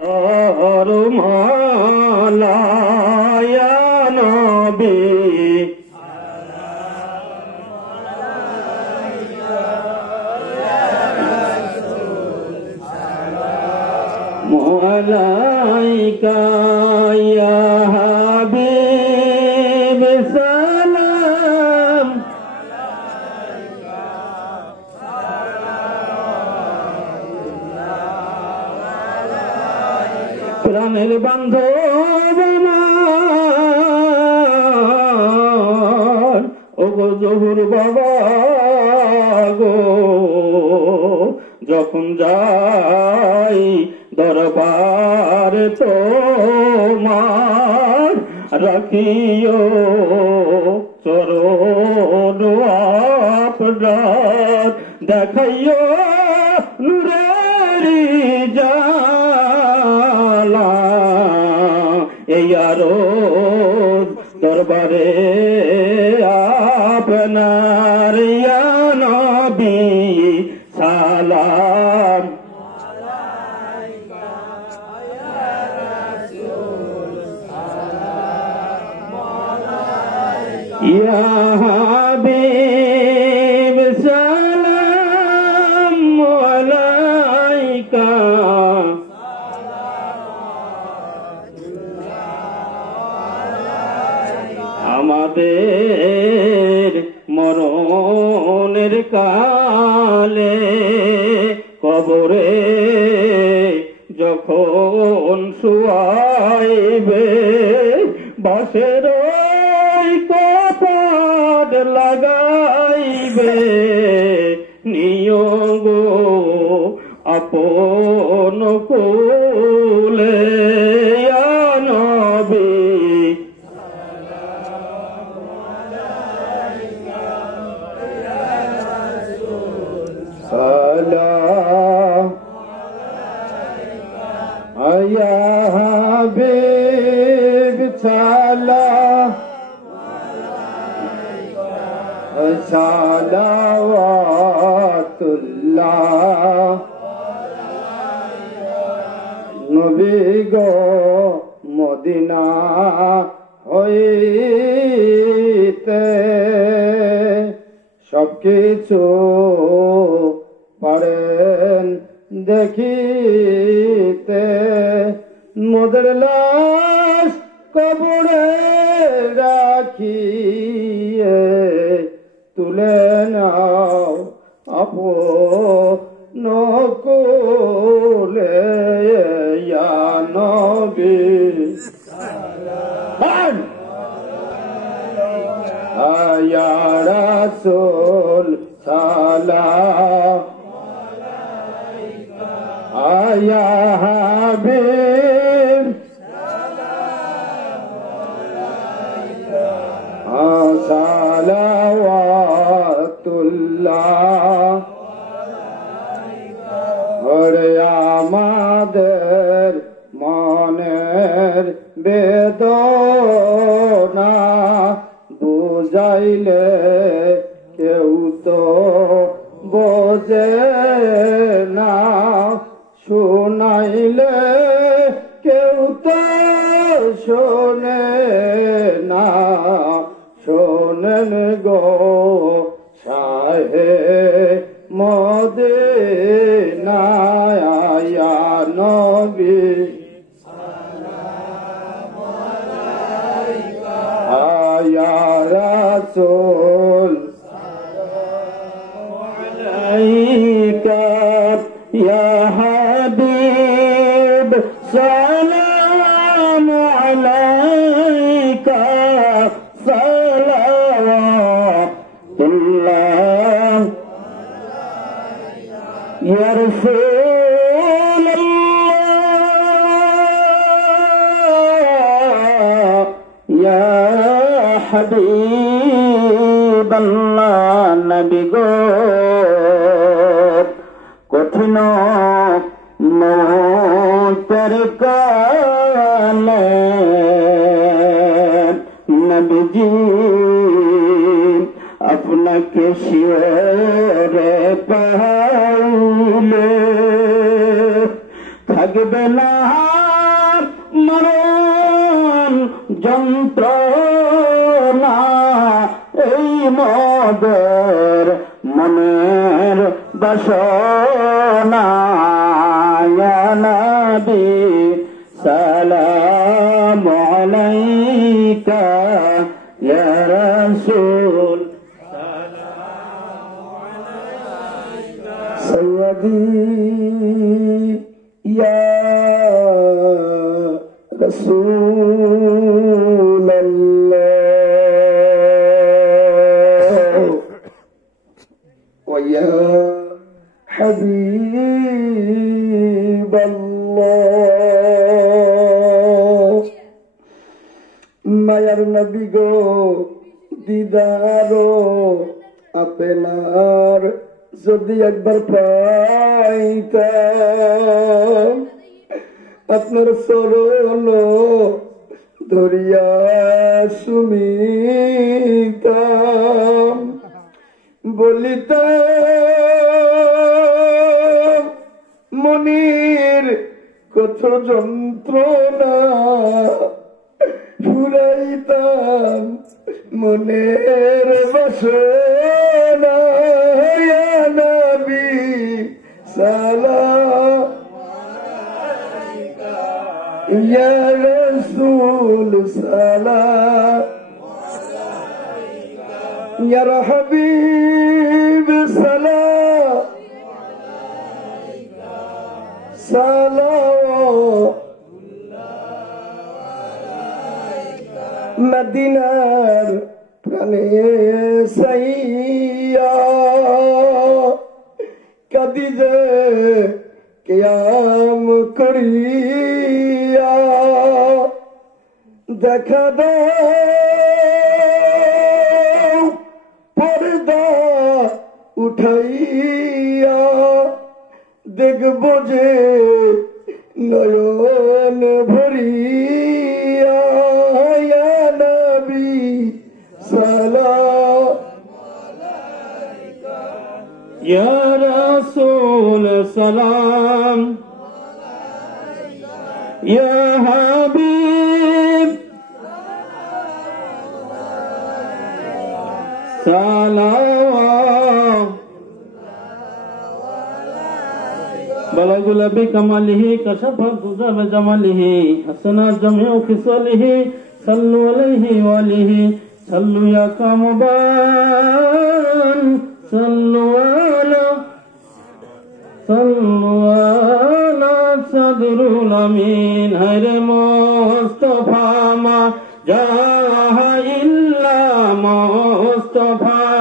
और मौलाया नबी मौलाइका या हबीब सलाम প্রাণের বান্ধব আমার ও গো জহুর বাবা গো, যখন যাই দরবার তোমার রাখিও চরণ আপনার, দেখাইও নূরেরি জালা এই আরো দরবারে আপনার ইয়া নবী সালাম ইয়া হাবিব সালাম আলাইকা আমাদের মরণের কালে কবরে যখন শুয়াইবে বাঁশের কপাট লাগাইবে নিয়োগ আপন কোলে ইয়া নবী সালাম ইয়া হাবিব সালাম সালাওয়াতুল্লাহ নবী গো মদিনা হইতে সবকিছু পারেন দেখিতে, মোদের লাশ কবরে রাখিয়ে তুলে নাও আপন কোলে ইয়া নবী ইয়া রাসূল সালাম ইয়া হাবিব সালাওয়াতুল্লাহ ওরে আমাদের মনের বেদনা বুঝাইলে কেউ তো বোঝে না, শুনাইলে কেউ তো শোনে না, শোনেন গো শাহে মদিনা ইয়া নবী ইয়া রাসূল আলাইকা ইয়া হাবিব সালাম আলাইকা সালাওয়াতুল্লাহ ইয়া রাসূলুল্লাহ ইয়া হাবিবাল্লাহ নবী গো কঠিন মৌতের কালে নবীজি আপনাকে শিরে পাইলে থাকবে না মরণ যন্ত্রণা এই মোদের মনের বাসনা ইয়া নবী সালামু আলাইকা ইয়া রাসূল سيدي يا رسول الله ويا حبيب الله মায়ার নবী গো দিদারো আপনার যদি একবার পাইতাম আপনার চরণ ধরিয়া সুমিতাম বলিতাম মনির কত যন্ত্রণা ফুরাইতাম মনের বাসনা ইয়া নবী সালাম আলাইকা ইয়া রাসূল সালাম আলাইকা ইয়া হাবিব সালাম আলাইকা সালাম মদিনার প্রাণে সাইয়া কাদিজে কিয়াম করিয়া দেখা দাও পর্দা উঠাইয়া দেখব যে নয়ন ভরিয়া ইয়া নবী সালাম আলাইকা ইয়া রাসূল সালাম আলাইকা ইয়া হাবিব সালাম بلغ بكماله كشف الضر بجماله حسن جميع خصاله صلوا عليه وآله صلوا يا كامبان صلوا على صدر الأمين هير مصطفى ما جاء إلا مصطفى